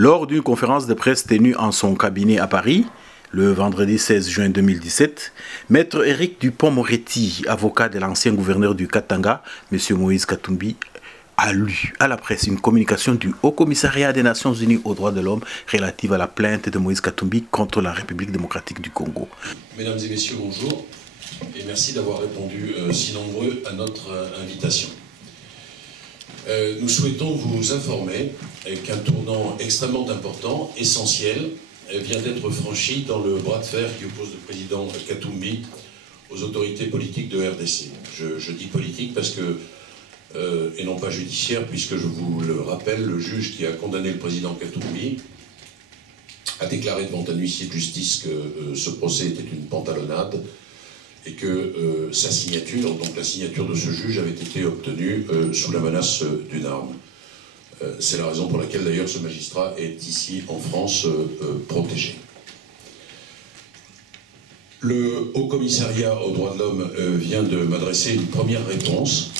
Lors d'une conférence de presse tenue en son cabinet à Paris, le vendredi 16 juin 2017, Maître Éric Dupond-Moretti, avocat de l'ancien gouverneur du Katanga, M. Moïse Katumbi, a lu à la presse une communication du Haut Commissariat des Nations Unies aux droits de l'homme relative à la plainte de Moïse Katumbi contre la République démocratique du Congo. Mesdames et messieurs, bonjour, et merci d'avoir répondu si nombreux à notre invitation. Nous souhaitons vous informer qu'un tournant extrêmement important, essentiel, vient d'être franchi dans le bras de fer qui oppose le président Katumbi aux autorités politiques de RDC. Je dis politique parce que, et non pas judiciaire, puisque je vous le rappelle, le juge qui a condamné le président Katumbi a déclaré devant un huissier de justice que ce procès était une pantalonnade et que sa signature, donc la signature de ce juge, avait été obtenue sous la menace d'une arme. C'est la raison pour laquelle d'ailleurs ce magistrat est ici en France protégé. Le Haut Commissariat aux droits de l'homme vient de m'adresser une première réponse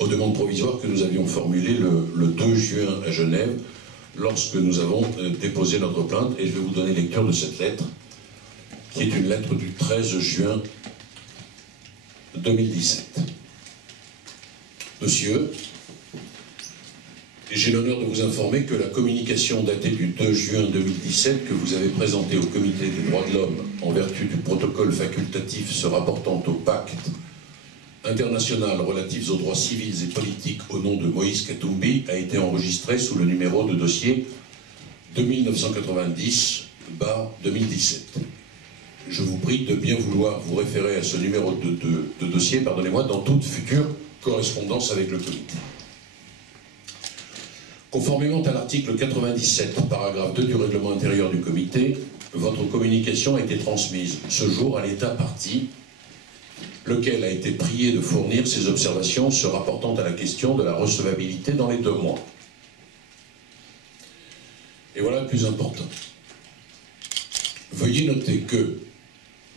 aux demandes provisoires que nous avions formulées le 2 juin à Genève lorsque nous avons déposé notre plainte, et je vais vous donner lecture de cette lettre qui est une lettre du 13 juin 2017. Monsieur, j'ai l'honneur de vous informer que la communication datée du 2 juin 2017 que vous avez présentée au Comité des droits de l'homme en vertu du protocole facultatif se rapportant au pacte international relatif aux droits civils et politiques au nom de Moïse Katumbi a été enregistrée sous le numéro de dossier 2990/2017. Je vous prie de bien vouloir vous référer à ce numéro de dossier, pardonnez-moi, dans toute future correspondance avec le comité. Conformément à l'article 97, paragraphe 2 du règlement intérieur du comité, votre communication a été transmise ce jour à l'État partie, lequel a été prié de fournir ses observations se rapportant à la question de la recevabilité dans les 2 mois. Et voilà le plus important. Veuillez noter que,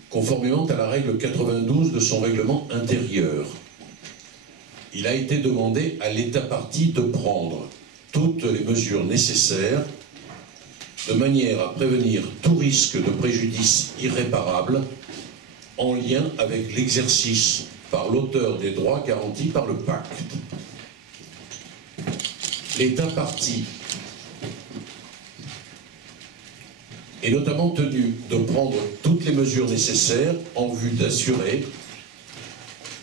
conformément à la règle 92 de son règlement intérieur, il a été demandé à l'État partie de prendre toutes les mesures nécessaires de manière à prévenir tout risque de préjudice irréparable en lien avec l'exercice par l'auteur des droits garantis par le pacte. L'État partie est notamment tenu de prendre toutes les mesures nécessaires en vue d'assurer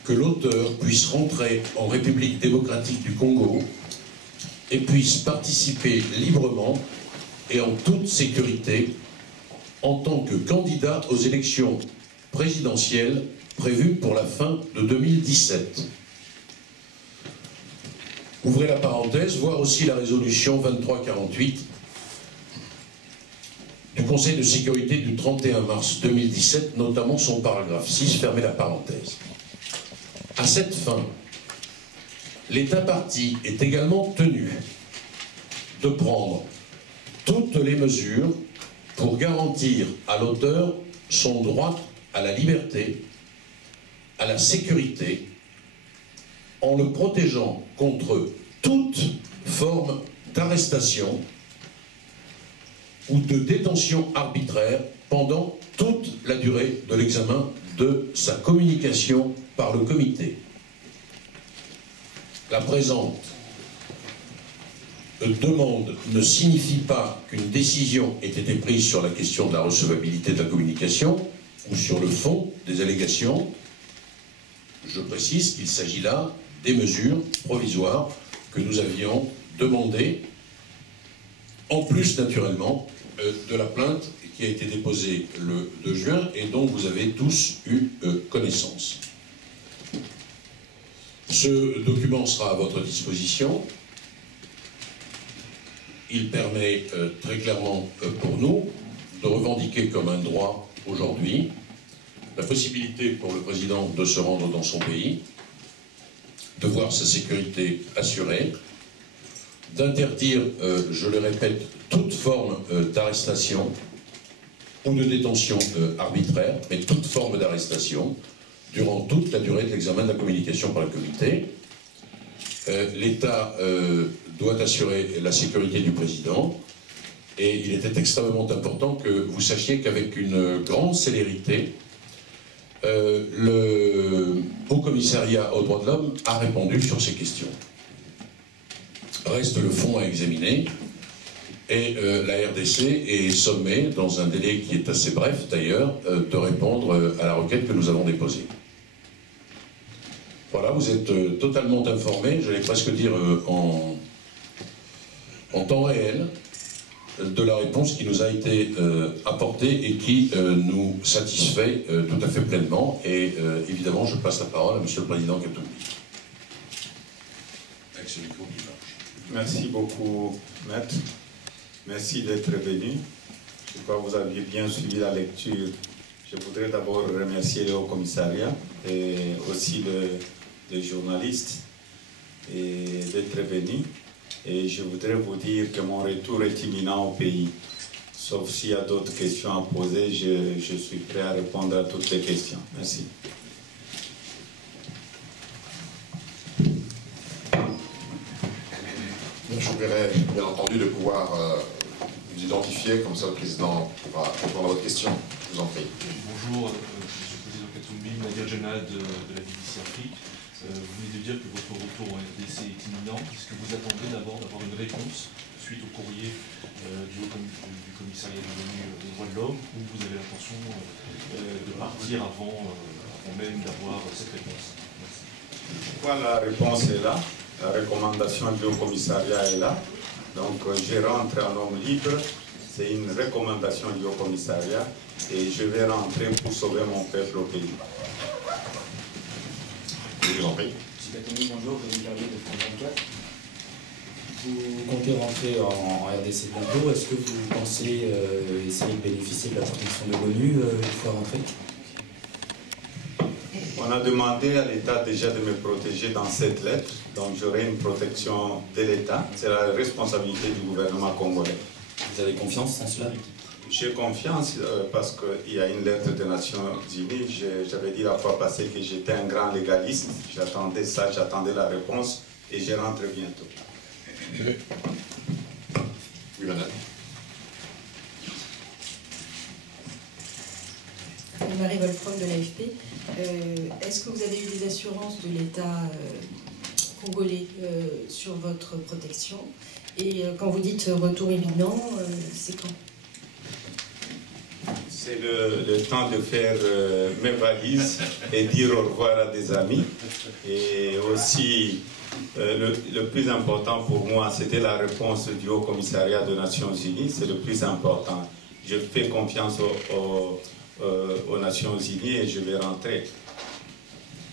que l'auteur puisse rentrer en République démocratique du Congo et puisse participer librement et en toute sécurité en tant que candidat aux élections présidentielles prévues pour la fin de 2017. Ouvrez la parenthèse, voir aussi la résolution 2348 du Conseil de sécurité du 31 mars 2017, notamment son paragraphe 6, fermez la parenthèse. À cette fin, l'État partie est également tenu de prendre toutes les mesures pour garantir à l'auteur son droit à la liberté, à la sécurité, en le protégeant contre toute forme d'arrestation ou de détention arbitraire pendant toute la durée de l'examen de sa communication par le comité. La présente demande ne signifie pas qu'une décision ait été prise sur la question de la recevabilité de la communication ou sur le fond des allégations. Je précise qu'il s'agit là des mesures provisoires que nous avions demandées, en plus naturellement de la plainte qui a été déposée le 2 juin et dont vous avez tous eu connaissance. Ce document sera à votre disposition. Il permet très clairement pour nous de revendiquer comme un droit aujourd'hui la possibilité pour le président de se rendre dans son pays, de voir sa sécurité assurée, d'interdire, je le répète, toute forme d'arrestation ou de détention arbitraire, mais toute forme d'arrestation durant toute la durée de l'examen de la communication par le comité, L'État doit assurer la sécurité du président et il était extrêmement important que vous sachiez qu'avec une grande célérité, le Haut Commissariat aux droits de l'homme a répondu sur ces questions. Reste le fond à examiner et la RDC est sommée, dans un délai qui est assez bref d'ailleurs, de répondre à la requête que nous avons déposée. Voilà, vous êtes totalement informés, j'allais presque dire en temps réel, de la réponse qui nous a été apportée et qui nous satisfait tout à fait pleinement. Et évidemment, je passe la parole à Monsieur le Président Katumbi. Avec ce micro qui marche. Merci beaucoup, Maître. Merci d'être venu. Je crois que vous aviez bien suivi la lecture. Je voudrais d'abord remercier le Haut Commissariat et aussi les journalistes d'être venus. Et je voudrais vous dire que mon retour est imminent au pays. Sauf s'il y a d'autres questions à poser, je suis prêt à répondre à toutes les questions. Merci. Je vous verrai bien entendu de pouvoir vous identifier, comme ça le président pourra répondre à votre question. Je vous en prie. Bonjour, monsieur le président Katumbi, Nadir Djenad de la BBC Afrique. Vous venez de dire que votre retour en RDC est imminent. Est-ce que vous attendez d'abord d'avoir une réponse suite au courrier du commissariat de l'ONU des droits de l'homme, ou vous avez l'intention de partir avant même d'avoir cette réponse? Merci. Voilà, la réponse est là. La recommandation du Haut Commissariat est là. Donc je rentre en homme libre. C'est une recommandation du Haut Commissariat et je vais rentrer pour sauver mon peuple au pays. Je vous en prie. Monsieur Katumbi, bonjour, Rémi Carlier de France 24. Vous comptez rentrer en RDC bientôt. Est-ce que vous pensez essayer de bénéficier de la protection de l'ONU une fois rentré? On a demandé à l'État déjà de me protéger dans cette lettre. Donc j'aurai une protection de l'État. C'est la responsabilité du gouvernement congolais. Vous avez confiance en cela? J'ai confiance parce qu'il y a une lettre des Nations Unies. J'avais dit la fois passée que j'étais un grand légaliste. J'attendais ça, j'attendais la réponse et je rentre bientôt. Oui, madame. Marie Wolfram de l'AFP. Est-ce que vous avez eu des assurances de l'État congolais sur votre protection? Et quand vous dites retour imminent, c'est quand? C'est le temps de faire mes valises et dire au revoir à des amis. Et aussi, le plus important pour moi, c'était la réponse du Haut Commissariat des Nations Unies. C'est le plus important. Je fais confiance aux Nations Unies et je vais rentrer.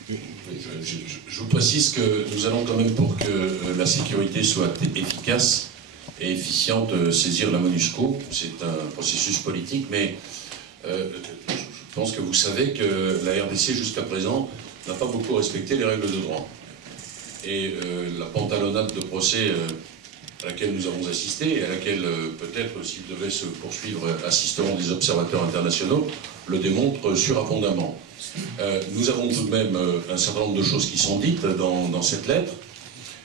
Je vous précise que nous allons quand même, pour que la sécurité soit efficace et efficiente, saisir la MONUSCO. C'est un processus politique, mais je pense que vous savez que la RDC, jusqu'à présent, n'a pas beaucoup respecté les règles de droit. Et la pantalonnade de procès à laquelle nous avons assisté, et à laquelle peut-être, s'il devait se poursuivre, assisteront des observateurs internationaux, le démontre surabondamment. Nous avons tout de même un certain nombre de choses qui sont dites dans cette lettre.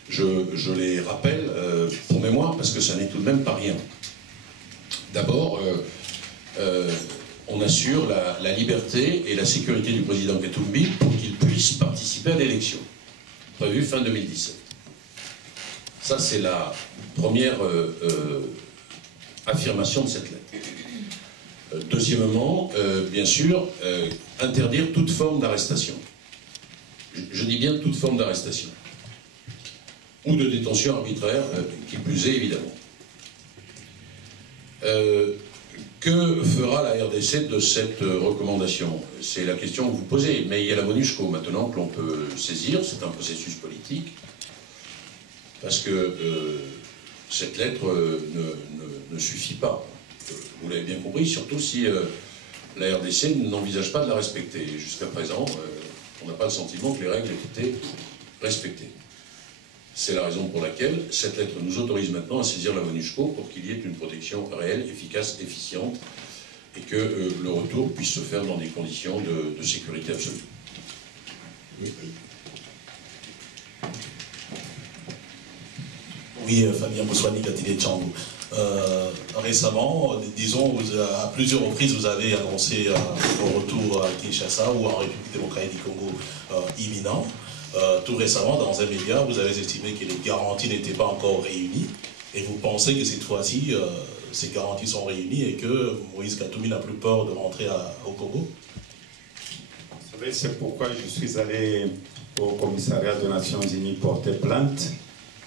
Je les rappelle pour mémoire, parce que ça n'est tout de même pas rien. D'abord, on assure la liberté et la sécurité du président Katumbi pour qu'il puisse participer à l'élection, prévue fin 2017. Ça, c'est la première affirmation de cette lettre. Deuxièmement, bien sûr, interdire toute forme d'arrestation. Je dis bien toute forme d'arrestation. Ou de détention arbitraire, qui plus est, évidemment. Que fera la RDC de cette recommandation? C'est la question que vous posez. Mais il y a la MONUSCO maintenant que l'on peut saisir. C'est un processus politique. Parce que cette lettre ne suffit pas. Vous l'avez bien compris, surtout si la RDC n'envisage pas de la respecter. Jusqu'à présent, on n'a pas le sentiment que les règles aient été respectées. C'est la raison pour laquelle cette lettre nous autorise maintenant à saisir la MONUSCO pour qu'il y ait une protection réelle, efficace, efficiente, et que le retour puisse se faire dans des conditions de sécurité absolue. Oui, Fabien Boussoani, Gatine Tchangou. Récemment, disons, à plusieurs reprises, vous avez annoncé un retour à Kinshasa ou en République démocratique du Congo imminent. Tout récemment, dans un média, vous avez estimé que les garanties n'étaient pas encore réunies. Et vous pensez que cette fois-ci, ces garanties sont réunies et que Moïse Katumbi n'a plus peur de rentrer au Congo? Vous savez, c'est pourquoi je suis allé au commissariat des Nations Unies porter plainte,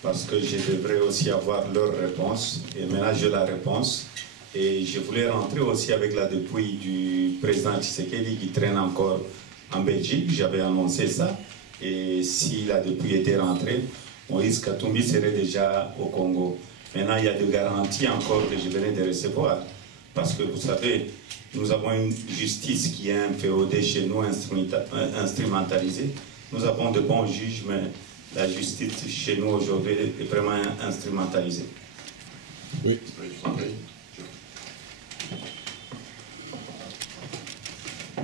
parce que je devrais aussi avoir leur réponse. Et maintenant, j'ai la réponse. Et je voulais rentrer aussi avec la dépouille du président Tshisekedi qui traîne encore en Belgique. J'avais annoncé ça. Et si la dépouille était rentrée, Moïse Katumbi serait déjà au Congo. Maintenant, il y a des garanties encore que je venais de recevoir. Parce que vous savez, nous avons une justice qui est inféodée chez nous, instrumentalisée. Nous avons de bons juges, mais la justice chez nous aujourd'hui est vraiment instrumentalisée. Oui.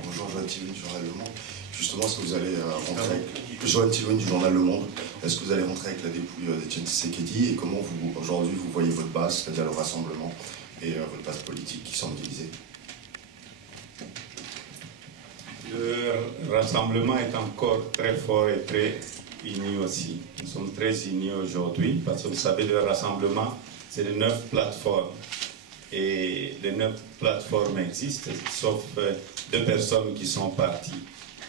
Bonjour, Joël Tiloun du Journal Le Monde. Justement, est-ce que vous allez rentrer avec... Joël Tiloun du Journal Le Monde. Est-ce que vous allez rentrer avec la dépouille d'Etienne Tshisekedi et comment aujourd'hui vous voyez votre base, c'est-à-dire le rassemblement et votre base politique qui semble divisée? Le rassemblement est encore très fort et très unis aussi. Nous sommes très unis aujourd'hui parce que vous savez, le rassemblement, c'est les 9 plateformes. Et les 9 plateformes existent, sauf 2 personnes qui sont parties.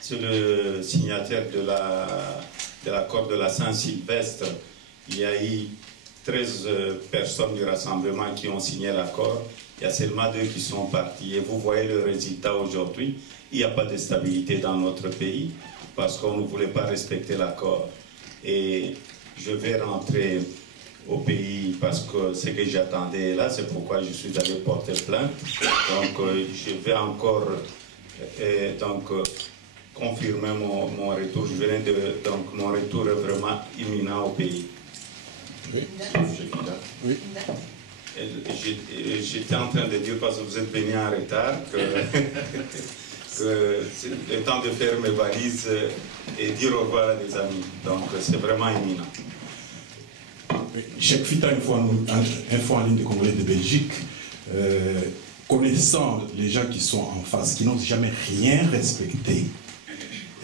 C'est le signataire de l'accord de la Saint-Sylvestre. Il y a eu 13 personnes du rassemblement qui ont signé l'accord. Il y a seulement 2 qui sont partis. Et vous voyez le résultat aujourd'hui. Il n'y a pas de stabilité dans notre pays parce qu'on ne voulait pas respecter l'accord. Et je vais rentrer au pays parce que ce que j'attendais là, c'est pourquoi je suis allé porter plainte. Donc je vais encore confirmer mon retour. Je venais donc mon retour est vraiment imminent au pays. Oui. Oui. J'étais en train de dire, parce que vous êtes venu en retard, que c'est le temps de faire mes valises et dire au revoir à des amis. Donc c'est vraiment imminent. Cheikh Fita, info en ligne des Congolais de Belgique, connaissant les gens qui sont en face, qui n'ont jamais rien respecté,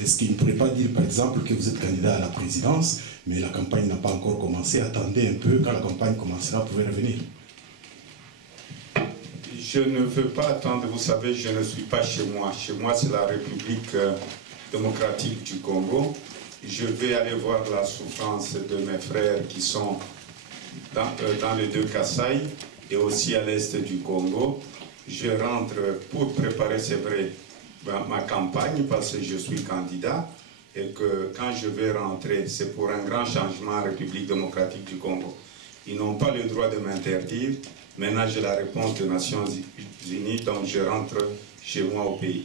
est-ce qu'il ne pourrait pas dire par exemple que vous êtes candidat à la présidence, mais la campagne n'a pas encore commencé, attendez un peu, quand la campagne commencera, vous pouvez revenir? Je ne veux pas attendre, vous savez, je ne suis pas chez moi. Chez moi, c'est la République démocratique du Congo. Je vais aller voir la souffrance de mes frères qui sont dans les 2 Kasaï et aussi à l'est du Congo. Je rentre pour préparer, c'est vrai, ma campagne parce que je suis candidat et que quand je vais rentrer, c'est pour un grand changement en République démocratique du Congo. Ils n'ont pas le droit de m'interdire. Maintenant, j'ai la réponse des Nations Unies, donc je rentre chez moi au pays.